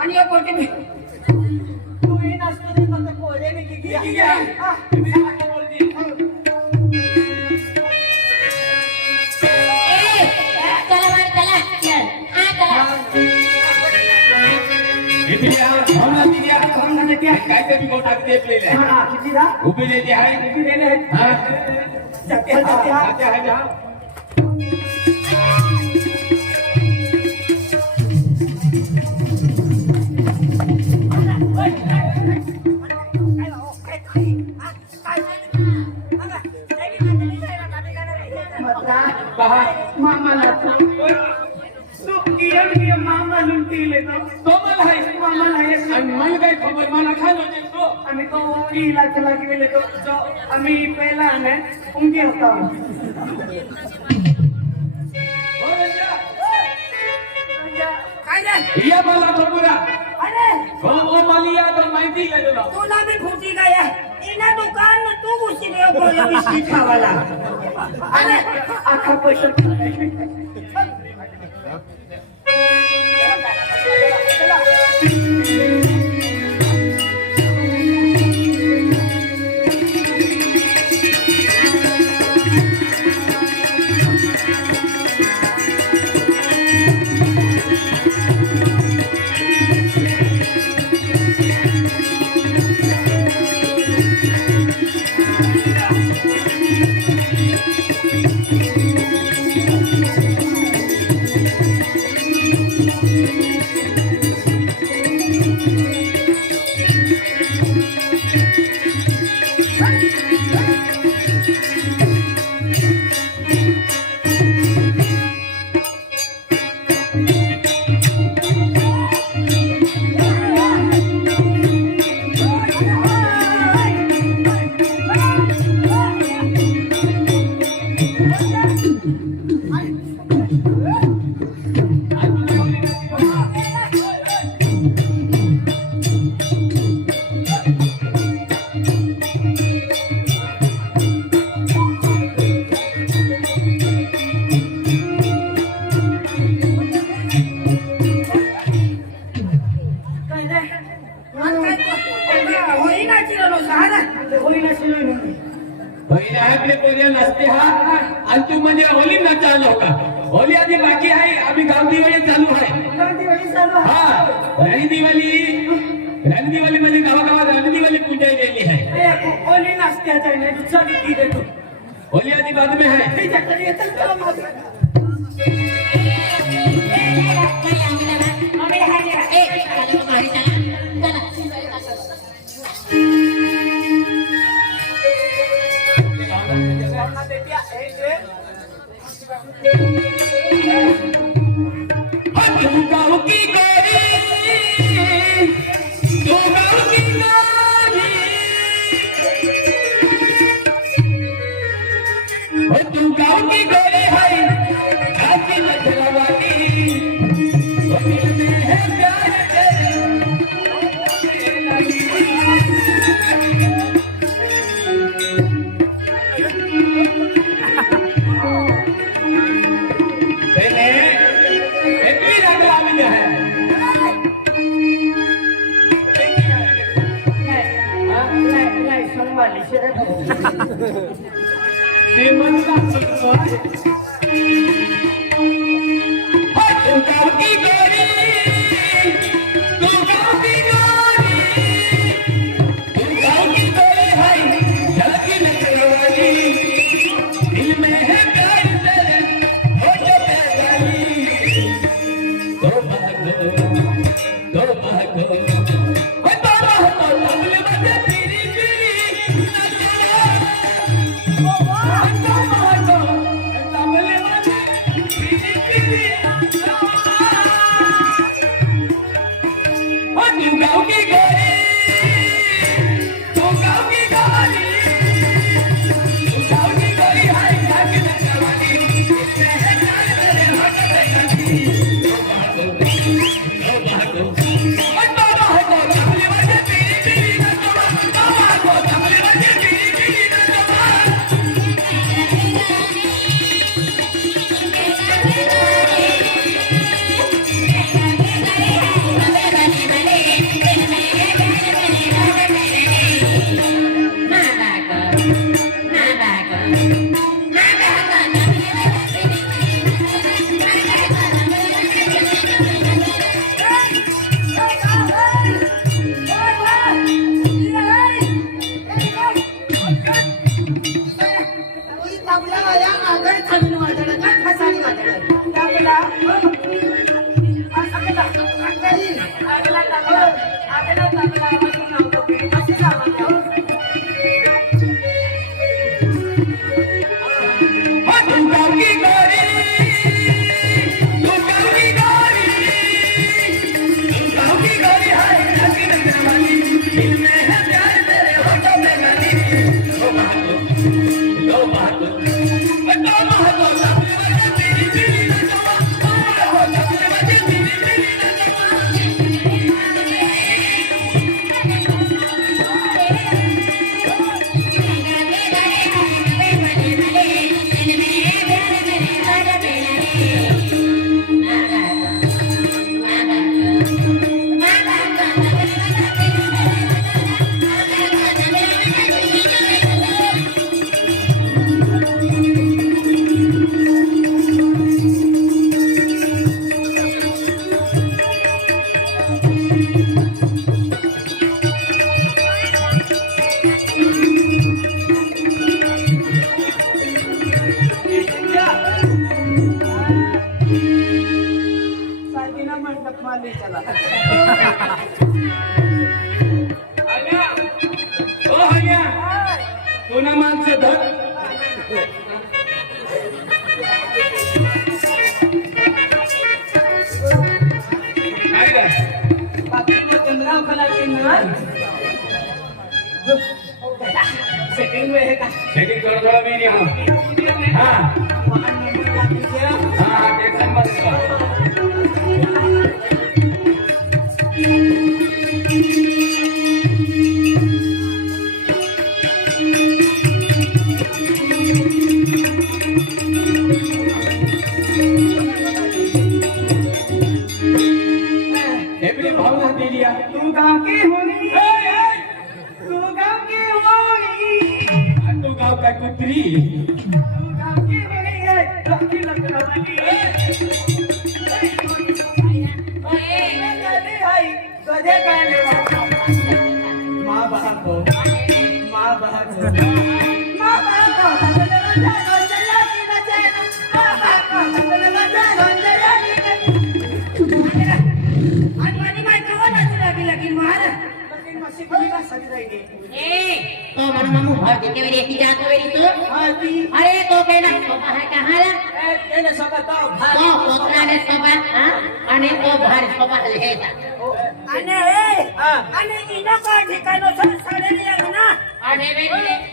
आणि या पोटी मी तू ही नसतो रे मग कोळे मी की चला काय तरी मोठा देपलेला आहे किती दा उभी देते आहे किती देले हा जाते जाते आहे मामाला तू किया मामा लुंटीले तो मला आहे मामाला आहे आणि मला काय खबर मला खालो तो आम्ही तो इला चला गेले तो जो आम्ही पहिला ने उंगे होता काय रे या मला बरोबर अरे वो मालिया तो माहिती लागलो तुला मी फुटी गया इना दुकान में तू घुसी गयो कोई बिस्किट खावाला अरे आखा पैसा नसते हा आणि तू म्हणजे होली ना चालू का होली आधी बाकी आहे आम्ही गाव दिवाळी चालू आहे हा रणदिवाळी मध्ये गावागावात रणदिवाळी पूजा केली आहे होली नाश्त्याचा नाही दुसरा किती देतो होली आधी बाद में है आपल्याला आपल्याला आवाज पण आवडतो की असे आवाज आहे. सायदीना मंडप मारली त्याला. आल्या ओ आल्या कोणा माणसं धर काय रे बाकी चंद्राव कलाची ना सेटिंग में है का सेटिंग थोड़ा भी नहीं हो हाँ हाँ टेंशन मत कर एवढी भावना दिली आहे. तू गाव की होनी तू गाव की होनी आणि तू गाव काय कुत्री तू गाव की होनी है गाव की लग्नवाली आई तुझे काय लेवा माँ बहाको माँ बहाको माँ बहाको चला की बचे माँ बहाको चला आणि काय कवनाची लागी लागी मार लेकिन मसी कोणी का सज रहेगी तो मन मामू भाव देते वेरी की जात वेरी तू हाँ ती अरे तो कहना तो है कहां ला तेने सोबा तो तो पोतरा ने सोबा हां आणि तो भार सोबा हेता आणि इनो का ठिकाणो साडेली आहे ना आणि वेरी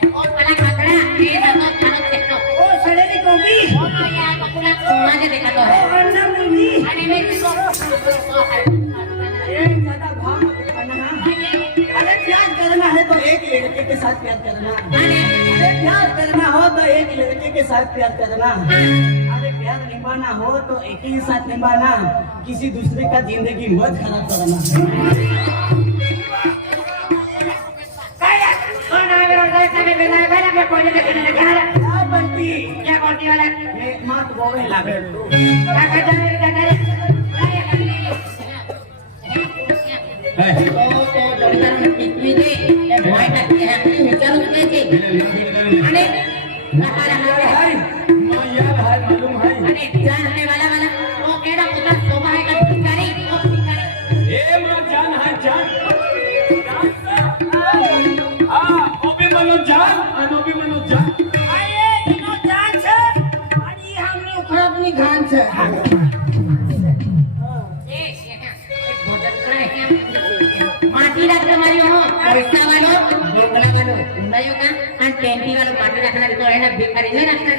ओ मला काकडा हे तो खानो देखतो ओ साडेली कोंबी ओ या बकुला माझे देखतो ओ है अन्ना मुली आणि मेरी तो है ये ज्यादा भाव मत करना अरे प्यार करना है तो एक लड़के के साथ प्यार करना अरे प्यार करना हो तो एक लड़के के साथ प्यार करना अरे प्यार निभाना हो तो एक ही साथ निभाना किसी दूसरे का जिंदगी मत खराब करना काय कोण आवे काय काय बिना बिना के कोणी के बिना घाला क्या बनती क्या बोलती वाला मैं मत बोले लगे तू काय काय मेरे का करे तो जोडीदार पिकवी दे ए भाई ना के है विचारू दे आणि नकारा हाय माँ याद है मालूम है आणि जानने वाला तो केडा पुता सोबा है का भिखारी ओ भिखारी ए माँ जान है जान हाँ ओबी मनो जान आणि ओबी मनो जान आये इनो जान छे आणि हमनी उखड़पनी घान छे माटी राखला मारी हो पैसा वालो डोंगला वालो उंडायो का आणि टेंटी वालो माटी राखणार तो आहे ना भिकारी नाही राखणार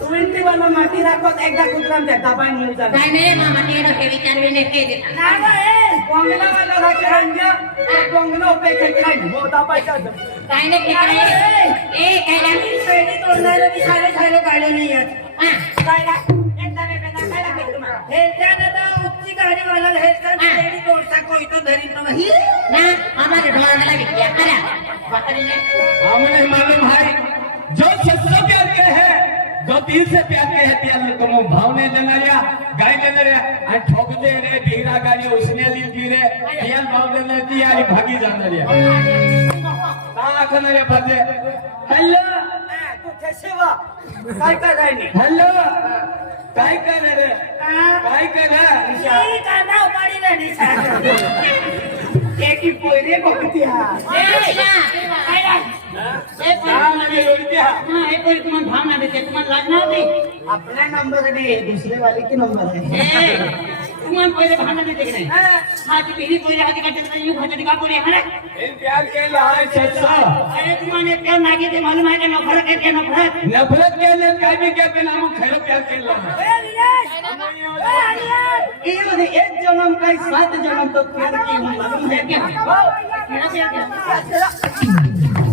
ट्वेंटी वाला माटी राखत एकदा कुत्राम त्या दबाई नेऊ जा काय नाही मा माटी एडो के विचार वेने के देता नागा ए कोंगला वाला राखरांजा कोंगला पे खेकराई हो दबाईचा काय नाही के ए काय नाही पेडी तोडणारे बी सारे सारे काढले नाही आहेत हा काय ला एकदा रे बेटा काय ला भेटू मा हे त्यानंतर उच्ची गाडी वाला हे पेडी तोडता कोई तो धरी नाही ना हमारे ढोलला विकिया करा बकरी ने हमने मालूम है जो 600 प्यार के है जो 3 से प्यार के है त्यार लोगों भाव ने देणाऱ्या गाय देणाऱ्या आणि ठोकते रे धीरा गाडी उसने ली रे त्यार भाव देणारी आणि भागी जाणाऱ्या का करणाऱ्या पाजे हॅलो तू ठेसेवा काय काय नाही हॅलो काय केलं रे काय केलं मी कांदा उपाडीला निशा एकी पोयरे बघती हा ए, काय राय? ए, पोरी तुम्हाला भाव नाही देते, तुम्हाला लाज नव्हती? अपना नंबर नहीं है दूसरे वाले के नंबर है ए, तुम्हाला पहिले भाव नाही देते की नाही? हा, ती पहिली पोरी आधी का त्याचं येऊ खाते का पोरी आहे ना? इन प्यार केलं आहे सच्चा अरे तुम्हाला प्यार नागे ते मालूम आहे का नफरत आहे त्या नफरत? नफरत केलं काय बी केलं ना मग खरं प्यार केलं ये एक जन्म का 7 जन्म तो प्यार की हूँ मालूम है क्या मेरा प्यार क्या?